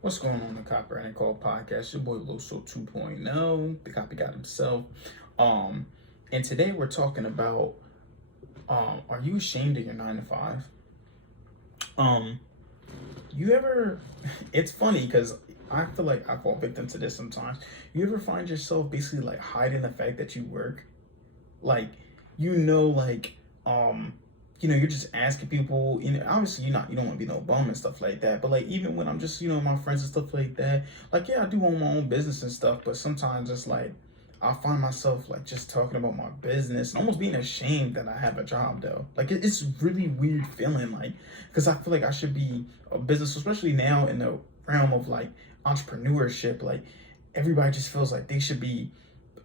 What's going on, the Copywriting Call podcast? Your boy Loso 2.0, the copycat himself. Um, and today we're talking about are you ashamed of your 9 to 5? Um, you ever it's funny because I feel like I fall victim to this sometimes. You ever find yourself basically like hiding the fact that you work? Like, like you're just asking people, obviously you don't want to be no bum and stuff like that, but like even when I'm just, my friends and stuff like that, like yeah, I do own my own business and stuff, but sometimes it's like I find myself like just talking about my business and almost being ashamed that I have a job though. Like it's really weird feeling like, because I feel like I should be a business, especially now in the realm of like entrepreneurship. Like everybody just feels like they should be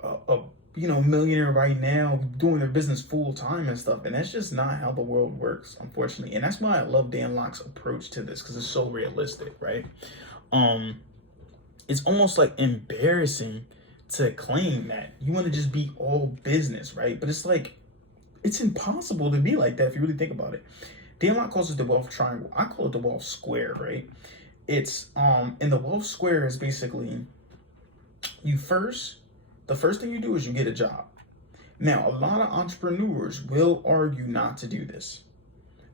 a millionaire right now doing their business full time and stuff. And that's just not how the world works, unfortunately. And that's why I love Dan Locke's approach to this, because it's so realistic, right? It's almost like embarrassing to claim that you want to just be all business, right? But it's like, it's impossible to be like that if you really think about it. Dan Locke calls it the wealth triangle. I call it the wealth square, right? It's and the wealth square is basically you first the first thing you do is you get a job. Now, a lot of entrepreneurs will argue not to do this.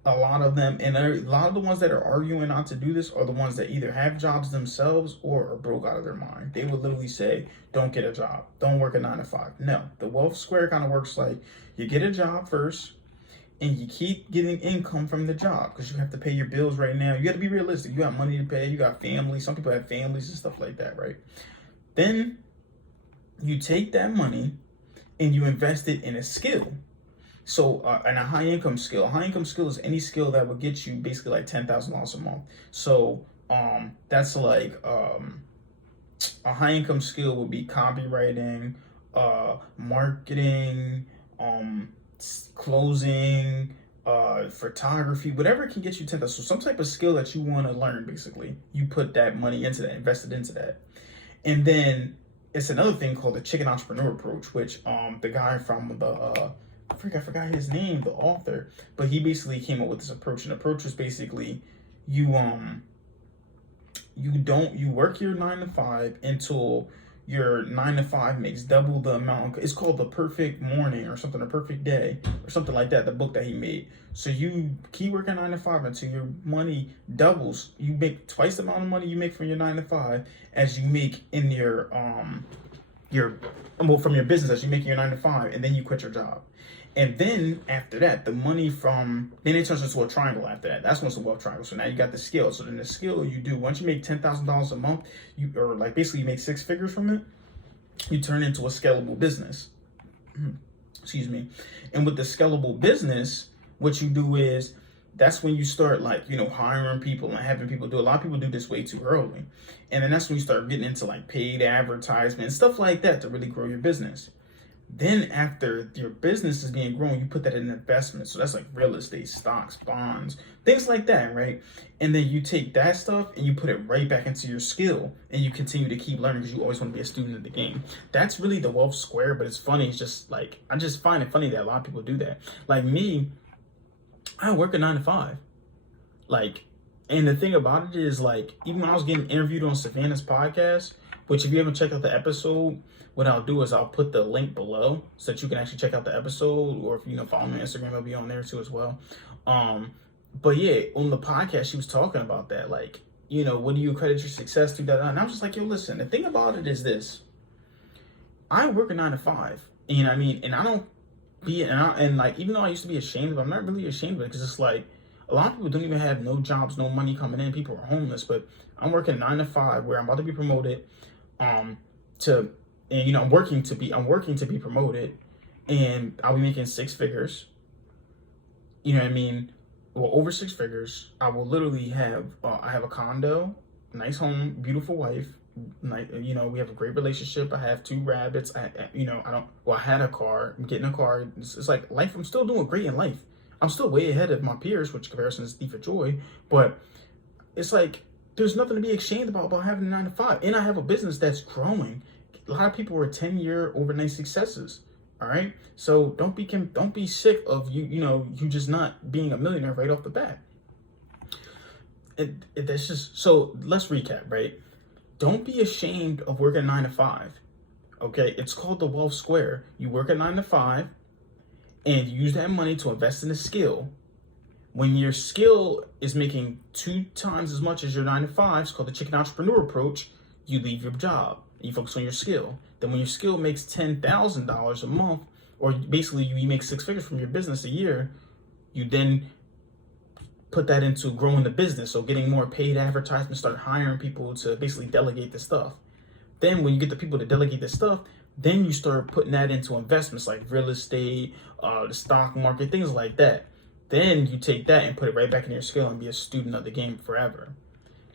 A lot of them, and a lot of the ones that are arguing not to do this are the ones that either have jobs themselves or are broke out of their mind. They would literally say, don't get a job, don't work a 9 to 5. No, the wealth square kind of works like you get a job first and you keep getting income from the job because you have to pay your bills right now. You got to be realistic. You got money to pay, you got family. Some people have families and stuff like that, right? Then you take that money and you invest it in a skill. So, and a high income skill. A high income skill is any skill that would get you basically like $10,000 a month. So, that's like a high income skill would be copywriting, marketing, closing, photography, whatever can get you 10,000. So, some type of skill that you want to learn, basically, you put that money into that, invested into that, and then it's another thing called the chicken entrepreneur approach, which the guy from the I forgot his name, the author, but he basically came up with this approach. And the approach was basically you you work your 9 to 5 until your 9 to 5 makes double the amount. It's called The Perfect Morning or something, a perfect day or something like that, the book that he made. So you keep working 9 to 5 until your money doubles. You make twice the amount of money you make from your 9 to 5 as you make in your from your business as you make your 9 to 5, and then you quit your job. And then after that, the money from then it turns into a triangle after that. That's what's the wealth triangle. So now you got the skill. So then the skill you do, once you make $10,000 a month, or like basically you make 6 figures from it, you turn into a scalable business. Excuse me. And with the scalable business, what you do is that's when you start like, hiring people and having people do. A lot of people do this way too early. And then that's when you start getting into like paid advertisement and stuff like that to really grow your business. Then after your business is being grown, you put that in investment. So that's like real estate, stocks, bonds, things like that, right? And then you take that stuff and you put it right back into your skill, and you continue to keep learning because you always want to be a student of the game. That's really the wealth square, but it's funny. It's just like, I just find it funny that a lot of people do that. Like me, I work a 9 to 5. Like, and the thing about it is, like, even when I was getting interviewed on Savannah's podcast, which if you haven't checked out the episode, what I'll do is I'll put the link below so that you can actually check out the episode, or if follow me on Instagram, it'll be on there too as well. But yeah, on the podcast, she was talking about that, like, what do you credit your success to? And I was just like, yo, listen, the thing about it is this: I work a 9 to 5, and I mean, and I don't be, and like, even though I used to be ashamed of it, I'm not really ashamed of it, because it's like a lot of people don't even have no jobs, no money coming in. People are homeless, but I'm working 9 to 5 where I'm about to be promoted, I'm working to be promoted, and I'll be making 6 figures. You know what I mean? Well, over 6 figures. I will literally have I have a condo, nice home, beautiful wife. We have a great relationship. I have 2 rabbits. I had a car. I'm getting a car. It's like life. I'm still doing great in life. I'm still way ahead of my peers, which comparison is thief of joy. But it's like there's nothing to be ashamed about having a 9 to 5, and I have a business that's growing. A lot of people are 10-year overnight successes. All right. So don't be sick of you just not being a millionaire right off the bat. that's just, so let's recap, right? Don't be ashamed of working 9 to 5. Okay, it's called the wealth square. You work at 9 to 5, and you use that money to invest in a skill. When your skill is making 2 times as much as your 9 to 5, it's called the chicken entrepreneur approach. You leave your job and you focus on your skill. Then when your skill makes $10,000 a month, or basically you make 6 figures from your business a year, you then put that into growing the business. So getting more paid advertisements, start hiring people to basically delegate the stuff. Then when you get the people to delegate the stuff, then you start putting that into investments like real estate, the stock market, things like that. Then you take that and put it right back in your skill and be a student of the game forever.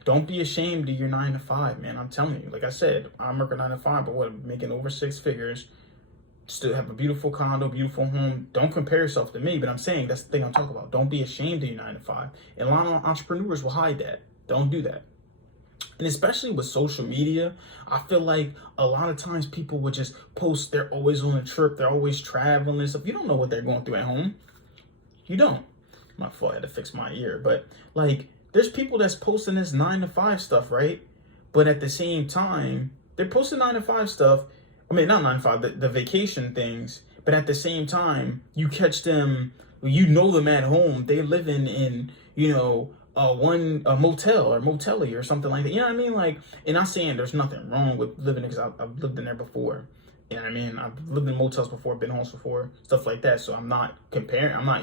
Don't be ashamed of your 9 to 5, man. I'm telling you, like I said, I'm working 9 to 5, but what, making over 6 figures, still have a beautiful condo, beautiful home. Don't compare yourself to me, but I'm saying that's the thing I'm talking about. Don't be ashamed of your 9 to 5. And a lot of entrepreneurs will hide that. Don't do that. And especially with social media, I feel like a lot of times people would just post they're always on a trip, they're always traveling and stuff. You don't know what they're going through at home. You don't. My fault, I had to fix my ear. But like, there's people that's posting this 9 to 5 stuff, right? But at the same time, they're posting 9 to 5 stuff. I mean, not 9 to 5, the vacation things. But at the same time, you catch them, you know them at home. They living in, a motel or motelly or something like that. You know what I mean? Like, and I'm saying there's nothing wrong with living, because I've lived in there before. You know what I mean? I've lived in motels before, been homes before, stuff like that. So I'm not comparing, I'm not,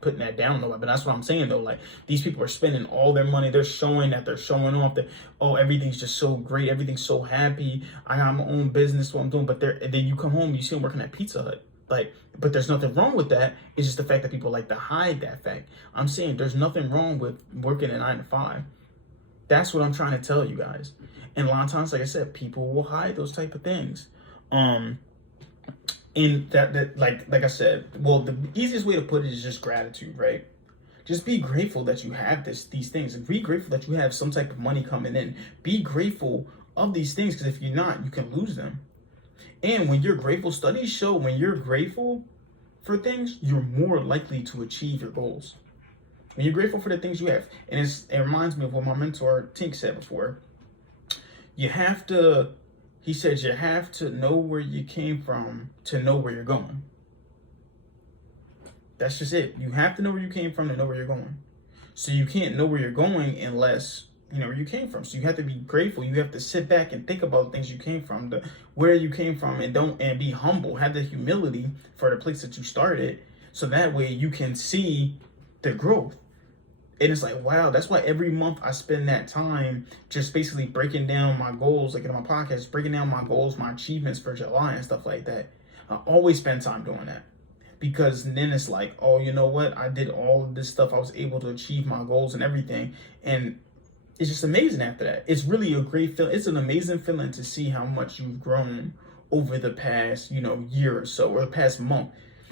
putting that down though. But that's what I'm saying though. Like, these people are spending all their money. They're showing that, they're showing off that, oh, everything's just so great. Everything's so happy. I got my own business, what I'm doing. But then you come home, you see them working at Pizza Hut. Like, but there's nothing wrong with that. It's just the fact that people like to hide that fact. I'm saying there's nothing wrong with working at 9 to 5. That's what I'm trying to tell you guys. And a lot of times, like I said, people will hide those type of things. And that like I said, well, the easiest way to put it is just gratitude, right? Just be grateful that you have these things, and be grateful that you have some type of money coming in. Be grateful of these things, because if you're not, you can lose them. And when you're grateful, studies show when you're grateful for things, you're more likely to achieve your goals. When you're grateful for the things you have. And it reminds me of what my mentor Tink said before. He said you have to know where you came from to know where you're going. That's just it. You have to know where you came from to know where you're going. So you can't know where you're going unless you know where you came from. So you have to be grateful. You have to sit back and think about the things you came from, where you came from, and be humble. Have the humility for the place that you started, so that way you can see the growth. And it's like, wow, that's why every month I spend that time just basically breaking down my goals, like in my podcast, breaking down my goals, my achievements for July and stuff like that. I always spend time doing that, because then it's like, oh, you know what? I did all of this stuff. I was able to achieve my goals and everything. And it's just amazing after that. It's really a great feeling. It's an amazing feeling to see how much you've grown over the past, year or so, or the past month.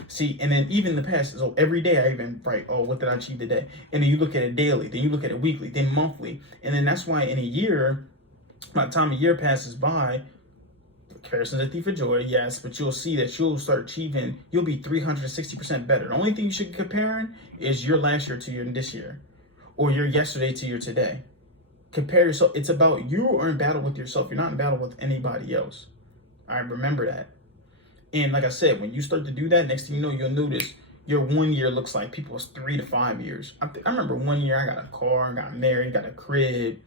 See, and then even the past, so every day I even write, oh, what did I achieve today? And then you look at it daily, then you look at it weekly, then monthly. And then that's why in a year, by the time a year passes by, comparison's a thief of joy, yes, but you'll see that you'll start achieving, you'll be 360% better. The only thing you should be comparing is your last year to your this year, or your yesterday to your today. Compare yourself. It's about you are in battle with yourself. You're not in battle with anybody else. All right, remember that. And like I said, when you start to do that, next thing you know, you'll notice your 1 year looks like people's 3 to 5 years. I remember 1 year I got a car, got married, got a crib,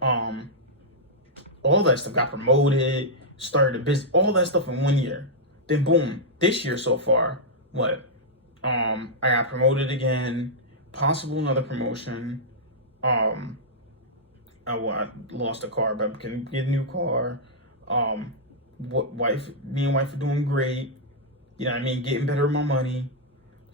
all that stuff, got promoted, started a business, all that stuff in 1 year. Then boom, this year so far, what? I got promoted again, possible another promotion. I lost a car, but I can get a new car. Me and wife are doing great. You know what I mean? Getting better with my money.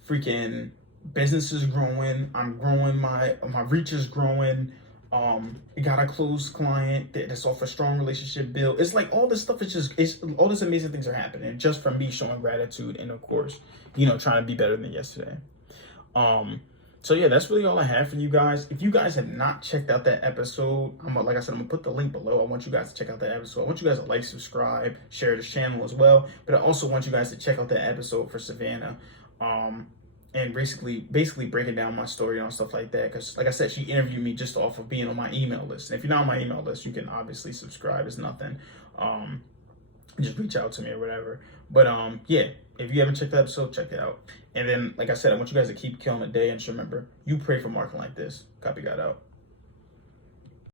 Freaking business is growing. I'm growing. My reach is growing. Got a close client that's off a strong relationship build. It's like all this stuff it's all these amazing things are happening just from me showing gratitude and of course, trying to be better than yesterday. So yeah, that's really all I have for you guys. If you guys have not checked out that episode, like I said, I'm gonna put the link below. I want you guys to check out that episode. I want you guys to like, subscribe, share this channel as well. But I also want you guys to check out that episode for Savannah. and basically breaking down my story and stuff like that. Because like I said, she interviewed me just off of being on my email list. And if you're not on my email list, you can obviously subscribe. It's nothing. Just reach out to me or whatever. But yeah, if you haven't checked the episode, check it out. And then, like I said, I want you guys to keep killing the day, and just remember, you pray for marketing like this. Copy, got out.